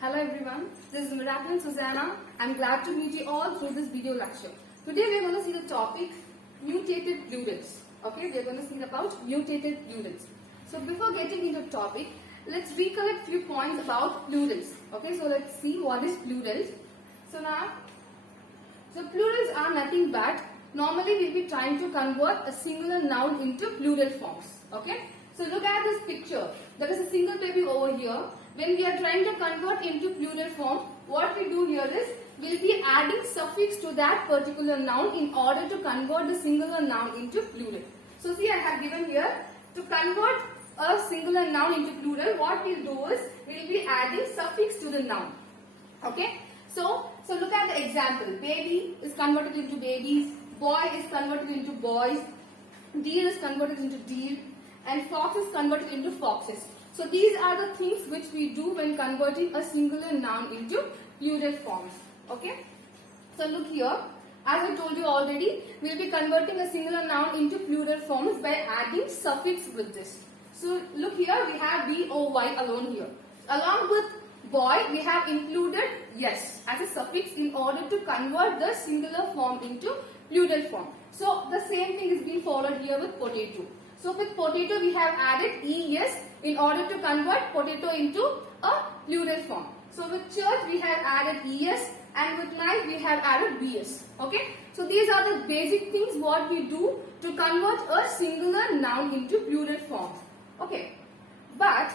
Hello everyone, this is Miracline Susenna. I'm glad to meet you all through this video lecture. Today we are going to see the topic mutated plurals. Okay, we are going to see about mutated plurals. So before getting into the topic, let's recollect few points about plurals. Okay, so let's see what is plurals. So plurals are nothing but normally we'll be trying to convert a singular noun into plural forms. Okay, so look at this picture. There is a single baby over here. When we are trying to convert into plural form, what we do here is we'll be adding suffix to that particular noun in order to convert the singular noun into plural. So see, I have given here to convert a singular noun into plural. What we'll do is we'll be adding suffix to the noun. Okay. So look at the example. Baby is converted into babies. Boy is converted into boys. Deer is converted into deer. And fox is converted into foxes. So these are the things which we do when converting a singular noun into plural forms. Okay. So look here. As I told you already, we will be converting a singular noun into plural forms by adding suffix with this. So look here, we have B-O-Y alone here. Along with boy, we have included yes as a suffix in order to convert the singular form into plural form. So the same thing is being followed here with potato. So with potato, we have added es in order to convert potato into a plural form. So with church, we have added es, and with knife, we have added bs. Okay. So these are the basic things what we do to convert a singular noun into plural form. Okay. But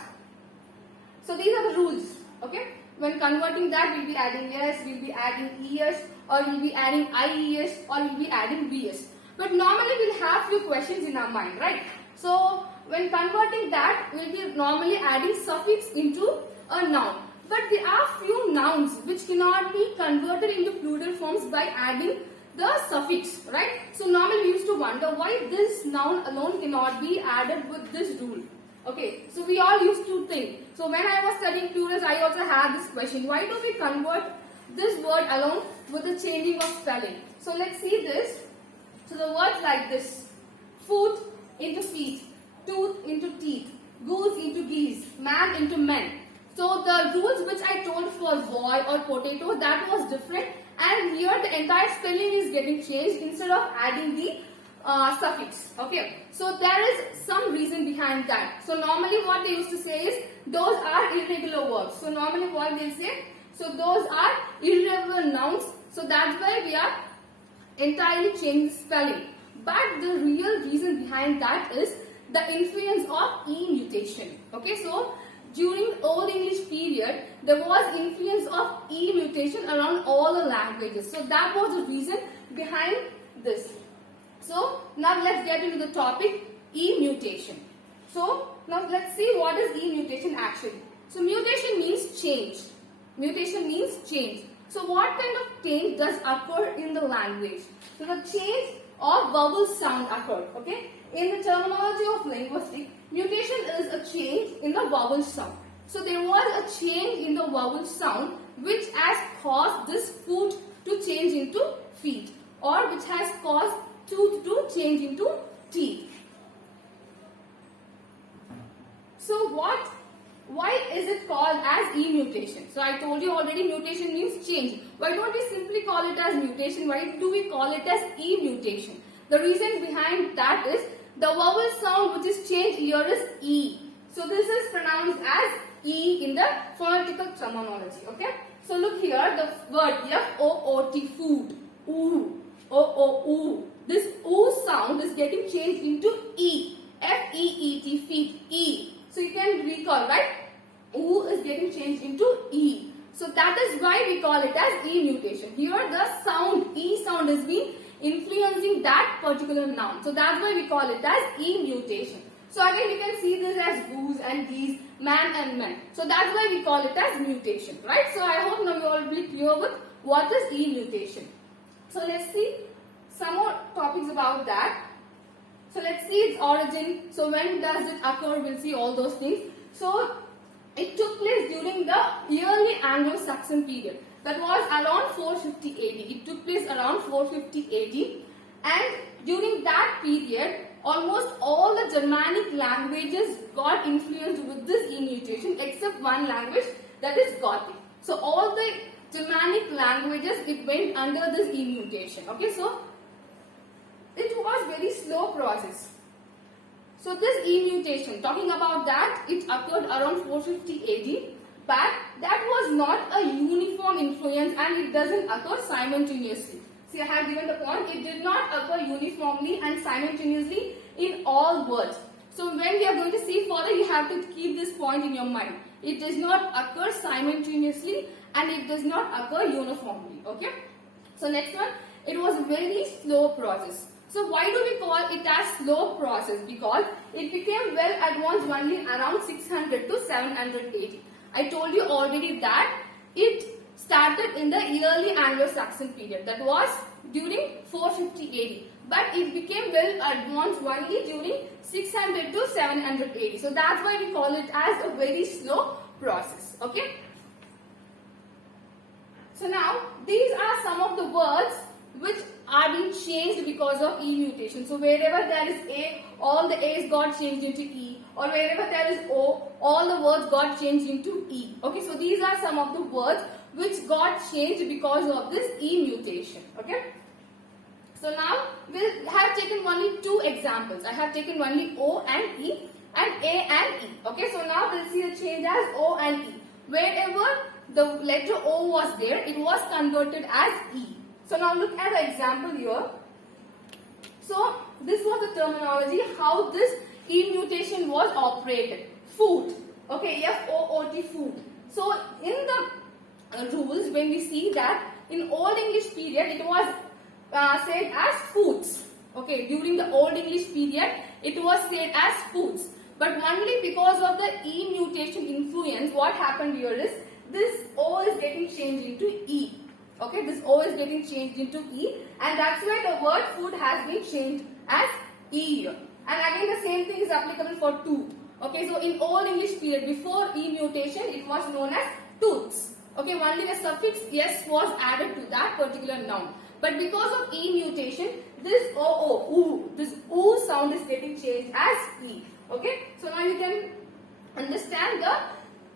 so these are the rules. Okay. When converting that, we'll be adding yes, we'll be adding es, or we'll be adding ies, or we'll be adding bs. But normally we'll have few questions in our mind, right? So when converting that, we'll be normally adding suffix into a noun. But there are few nouns which cannot be converted into plural forms by adding the suffix, right? So normally we used to wonder why this noun alone cannot be added with this rule. Okay, so we all used to think. So when I was studying plurals, I also had this question. Why do we convert this word alone with the changing of spelling? So let's see this. So the words like this: foot into feet, tooth into teeth, goose into geese, man into men. So the rules which I told for boy or potato, that was different, and here the entire spelling is getting changed instead of adding the suffix. Okay, so there is some reason behind that. So normally what they used to say is those are irregular verbs. So normally what they say, so those are irregular nouns. So that's why we are entirely changing the spelling. But the real reason behind that is the influence of e-mutation. Okay, so during Old English period, there was influence of e-mutation around all the languages. So that was the reason behind this. So now let's get into the topic e-mutation. So now let's see what is e-mutation actually. So mutation means change. Mutation means change. So what kind of change does occur in the language? So the change of vowel sound occurred. Okay. In the terminology of linguistics, mutation is a change in the vowel sound. So there was a change in the vowel sound which has caused this foot to change into feet, or which has caused tooth to change into teeth. So why is it called as e-mutation? So I told you already, mutation means change. Why don't we simply call it as mutation? Why do we call it as e-mutation? The reason behind that is the vowel sound which is changed here is e. So this is pronounced as e in the phonetical terminology. Okay. So look here, the word F-O-O-T, food, oo, O-O-oo. This oo sound is getting changed into e. F-E-E-T, feet, e. So you can recall, right? Oo is getting changed into e. So that is why we call it as e-mutation. Here the sound, e sound is being influencing that particular noun. So that's why we call it as e-mutation. So again you can see this as goose and geese, man and men. So that's why we call it as mutation, right? So I hope now you all will be clear with what is e-mutation. So let's see some more topics about that. So let's see its origin. So when does it occur? We'll see all those things. So it took place during the early Anglo-Saxon period. That was around 450 AD. It took place around 450 AD. And during that period, almost all the Germanic languages got influenced with this e-mutation except one language, that is Gothic. So all the Germanic languages, it went under this E mutation. Okay, so it was very slow process. So this E mutation, talking about that, it occurred around 450 AD, but that was not a uniform influence and it doesn't occur simultaneously. See, I have given the point, it did not occur uniformly and simultaneously in all words. So when we are going to see further, you have to keep this point in your mind. It does not occur simultaneously and it does not occur uniformly. Okay. So next one, it was a very slow process. So why do we call it as slow process? Because it became well advanced only around 600 to 700 AD. I told you already that it started in the early Anglo-Saxon period. That was during 450 AD. But it became well advanced only during 600 to 700 AD. So that's why we call it as a very slow process. Okay. So now these are some of the words which are being changed because of E mutation. So wherever there is A, all the A's got changed into E, or wherever there is O, all the words got changed into E. Okay, so these are some of the words which got changed because of this E mutation. Okay. So now we have taken only two examples. I have taken only O and E and A and E. Okay, so now we'll see a change as O and E. Wherever the letter O was there, it was converted as E. So now look at the example here. So this was the terminology how this E mutation was operated. Food. Okay, F-O-O-T, food. So in the rules, when we see that in Old English period, it was said as foods. Okay, during the Old English period, it was said as foods. But only because of the E mutation influence, what happened here is this O is getting changed into E. Okay, this O is getting changed into E, and that's why the word food has been changed as E here. And again, the same thing is applicable for tooth. Okay, so in Old English period, before E mutation, it was known as tooths. Okay, only the suffix S was added to that particular noun. But because of E mutation, this OO, this OO sound is getting changed as E. Okay, so now you can understand the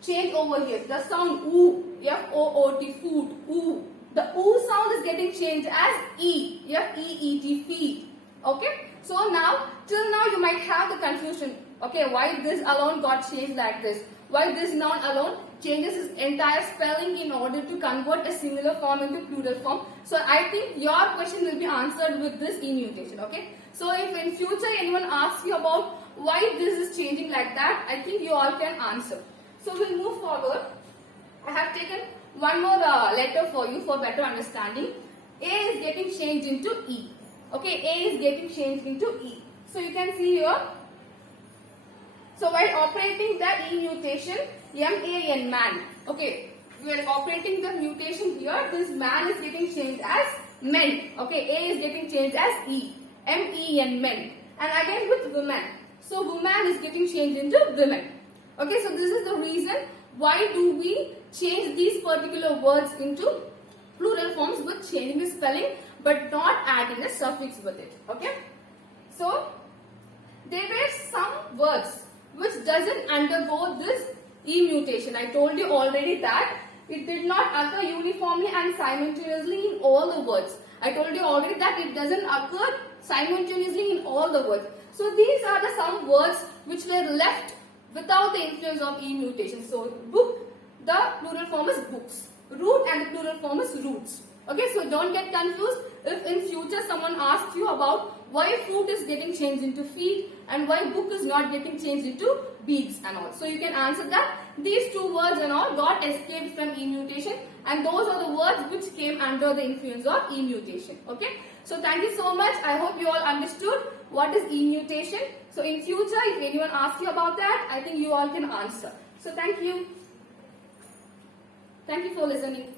change over here. The sound OO, F-O-O-T, food, OO. The OO sound is getting changed as E, F-E-E-T, feed. Okay, so now, till now you might have the confusion. Okay, why this alone got changed like this? Why this noun alone changes its entire spelling in order to convert a singular form into plural form? So I think your question will be answered with this E mutation. Okay, so if in future anyone asks you about why this is changing like that, I think you all can answer. So we'll move forward. I have taken one more letter for you for better understanding. A is getting changed into E. Okay, A is getting changed into E. So you can see here. So while operating the E mutation, M-A-N, man. Okay, while operating the mutation here, this man is getting changed as men. Okay, A is getting changed as E. M-E-N, men. And again with women. So woman is getting changed into women. Okay, so this is the reason why do we change these particular words into plural forms with changing the spelling but not adding a suffix with it. Okay, so there were some words which doesn't undergo this E mutation. I told you already that it did not occur uniformly and simultaneously in all the words. I told you already that it doesn't occur simultaneously in all the words. So these are the some words which were left without the influence of E mutation. So book, the plural form is books. Root and the plural form is roots. Okay, so don't get confused if in future someone asks you about why fruit is getting changed into feet and why book is not getting changed into beads and all. So you can answer that these two words and all got escaped from E mutation, and those are the words which came under the influence of E mutation. Okay, so thank you so much. I hope you all understood what is E mutation. So in future if anyone asks you about that, I think you all can answer. So thank you. Thank you for listening.